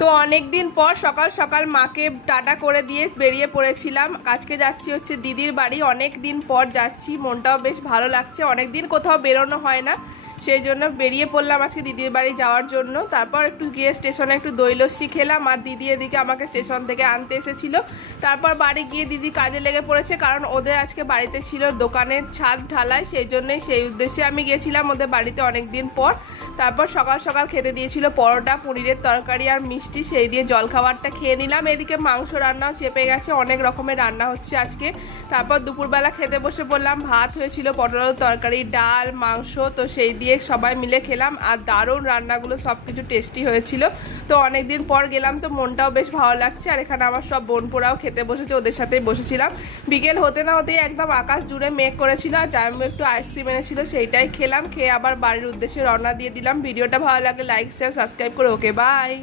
তো অনেক দিন পর সকাল সকাল মাকে টাটা করে দিয়ে বেরিয়ে পড়েছিলাম। আজকে যাচ্ছি হচ্ছে দিদির বাড়ি, অনেক দিন পর যাচ্ছি, মনটাও বেশ ভালো লাগছে, অনেক দিন কোথাও বেরোনো হয় না, সেই জন্য বেরিয়ে পড়লাম আজকে দিদির বাড়ি যাওয়ার জন্য। তারপর একটু গিয়ে স্টেশনে একটু দই লস্যি খেলাম, আর দিদি এদিকে আমাকে স্টেশন থেকে আনতে এসেছিল। তারপর বাড়ি গিয়ে দিদি কাজে লেগে পড়েছে, কারণ ওদের আজকে বাড়িতে ছিল দোকানের ছাদ ঢালাই, সেই জন্যই সেই উদ্দেশ্যে আমি গেছিলাম ওদের বাড়িতে অনেক দিন পর। তারপর সকাল সকাল খেতে দিয়েছিল পরোটা, পনিরের তরকারি আর মিষ্টি, সেই দিয়ে জলখাবারটা খেয়ে নিলাম। এদিকে মাংস রান্নাও চেপে গেছে, অনেক রকমের রান্না হচ্ছে আজকে। তারপর দুপুরবেলা খেতে বসে পড়লাম, ভাত হয়েছিল, পটলের তরকারি, ডাল, মাংস, তো সেই দিয়ে সবাই মিলে খেলাম। আর দারুণ রান্নাগুলো, সব কিছু টেস্টি হয়েছিল। তো অনেক দিন পর গেলাম, তো মনটাও বেশ ভালো লাগছে। আর এখানে আমার সব বোনপোরাও খেতে বসেছে, ওদের সাথেই বসেছিলাম। বিকেল হতে না হতেই একদম আকাশ জুড়ে মেঘ করেছিল, আর জামাইবাবু একটু আইসক্রিম এনেছিল, সেইটাই খেলাম। খেয়ে আবার বাড়ির উদ্দেশ্যে রওনা দিয়ে দিলাম। ভিডিওটা ভালো লাগলে লাইক শেয়ার সাবস্ক্রাইব করে ওকে বাই।